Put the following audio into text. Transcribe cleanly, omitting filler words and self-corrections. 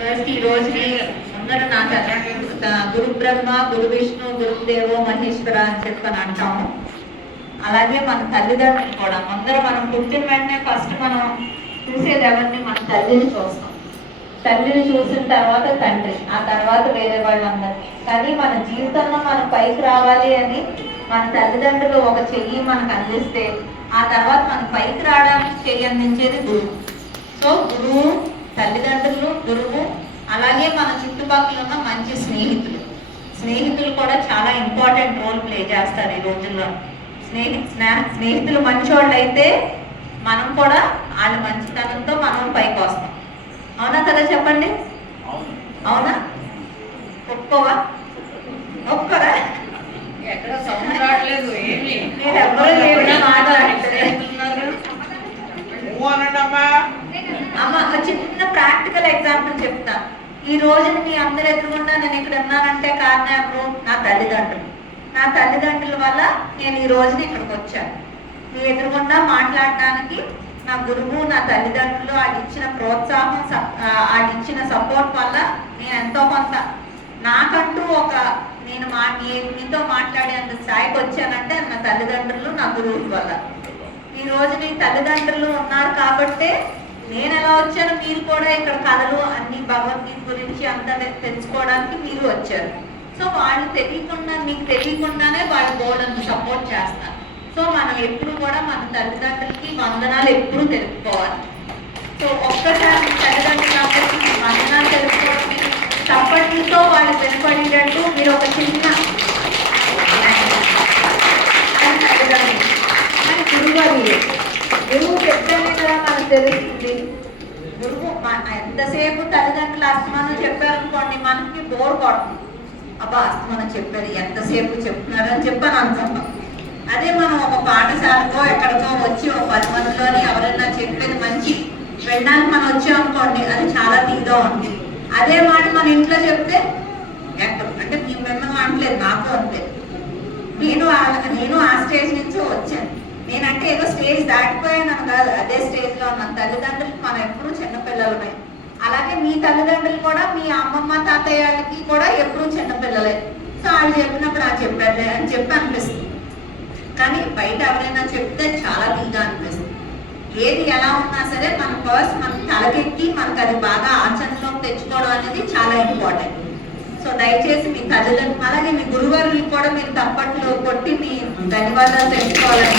First ఈ రోజుని అందరూ నాకు గురు బ్రహ్మ గురు విష్ణు గురుదేవో మహేశ్వర అని చెప్పని అంటాము. అలాగే మన తల్లిదండ్రులు కూడా మనం పుట్టిన వెంటనే ఫస్ట్ మనం చూసేది ఎవరిని, మన తల్లిని చూస్తాం. తల్లిని చూసిన తర్వాత తండ్రి, ఆ తర్వాత వేరే వాళ్ళందరినీ. కానీ మన జీవితంలో మనం పైకి రావాలి అని మన తల్లిదండ్రులు ఒక చెయ్యి మనకు అందిస్తే, ఆ తర్వాత మనం పైకి రావడానికి చెయ్యి అందించేది గురువు. సో గురువు, తల్లిదండ్రులు, గురువు, అలాగే మన చుట్టుపక్కల ఉన్న మంచి స్నేహితులు కూడా చాలా ఇంపార్టెంట్ రోల్ ప్లే చేస్తారు ఈ రోజుల్లో. స్నేహితులు మంచోళ్ళు అయితే మనం కూడా వాళ్ళ మంచితనంతో మనం పైకి వస్తాం. అవునా కదా చెప్పండి? అవునా? ఒప్పుకోవా? ఒప్పుకోరా? ఎక్కడ సౌండ్ రావట్లేదు. ఏమి మీరు ఎవరు లేకుండా మాట్లాడుతున్నారు. అమ్మ చిన్న ప్రాక్టికల్ ఎగ్జాంపుల్ చెప్తా. ఈ రోజు మీ అందరు ఎదురుగుండా నేను ఇక్కడ ఉన్నానంటే కారణం ఎవరు? నా తల్లిదండ్రులు. నా తల్లిదండ్రుల వల్ల నేను ఈ రోజున ఇక్కడికి వచ్చాను. మీ ఎదురుగుండా మాట్లాడటానికి నా గురువు, నా తల్లిదండ్రులు వాళ్ళు ఇచ్చిన ప్రోత్సాహం, వాళ్ళు ఇచ్చిన సపోర్ట్ వల్ల నేను ఎంతో కొంత నాకంటూ ఒక నేను మీతో మాట్లాడేంత స్థాయికి వచ్చానంటే నా తల్లిదండ్రులు, నా గురువుల వల్ల. ఈ రోజు మీ తల్లిదండ్రులు ఉన్నారు కాబట్టే నేను ఎలా వచ్చాను, మీరు కూడా ఇక్కడ కథలు అన్ని భగవద్గీత గురించి అంతా తెలుసుకోవడానికి మీరు వచ్చారు. సో వాళ్ళు తెలియకుండా, మీకు తెలియకుండానే వాళ్ళు బోర్డుని సపోర్ట్ చేస్తారు. సో మనం ఎప్పుడు కూడా మన తల్లిదండ్రులకి వందనాలు ఎప్పుడు తెలుపుకోవాలి. సో ఒక్కసారి తల్లిదండ్రులందరికీ వందనాలు తెలుపుకోవడం, తప్పటితో వాళ్ళు వెనుపడేటట్టు మీరు ఒక చిన్న తల్లిదండ్రులు అని గురువు చెప్తేనే కదా మనకు తెలుస్తుంది. గురువు ఎంతసేపు తల్లిదండ్రులు అస్తమానం చెప్పారనుకోండి, మనకి బోర్ కొడుతుంది. అబ్బా అస్తమానం చెప్పారు, ఎంతసేపు చెప్తున్నారు అని చెప్పని అనుకుంటాం. అదే మనం ఒక పాఠశాలకో ఎక్కడికో వచ్చి ఒక 10 మందిలోని ఎవరైనా చెప్పేది మంచి వినడానికి మనం వచ్చామనుకోండి, అది చాలా తీగా ఉంది. అదే మాట మన ఇంట్లో చెప్తే ఎక్కడ అంటే మిమ్మల్ని అనట్లేదు, నాకు అంతే. నేను ఆ స్టేజ్ నుంచి వచ్చాను. నేనంటే ఏదో స్టేజ్ దాటిపోయాను కాదు, అదే స్టేజ్లో ఉన్నాను. తల్లిదండ్రులకు మనం ఎప్పుడూ చిన్నపిల్లలమే. అలాగే మీ తల్లిదండ్రులు కూడా మీ అమ్మమ్మ తాతయ్యకి కూడా ఎప్పుడూ చిన్నపిల్లలే. సో వాళ్ళు చెప్పినప్పుడు ఆ చెప్పారులే అని చెప్పి అనిపిస్తుంది. కానీ బయట ఎవరైనా చెప్తే చాలా తీగా అనిపిస్తుంది. ఏది ఎలా ఉన్నా సరే మన ఫస్ట్ మన తలకెక్కి మనకు అది బాగా ఆచరణలోకి తెచ్చుకోవడం అనేది చాలా ఇంపార్టెంట్. సో దయచేసి మీ తల్లిదండ్రులు అలాగే మీ గురువారులకు కూడా మీరు తప్పట్లు కొట్టి మీ ధన్యవాదాలు తెలుసుకోవాలని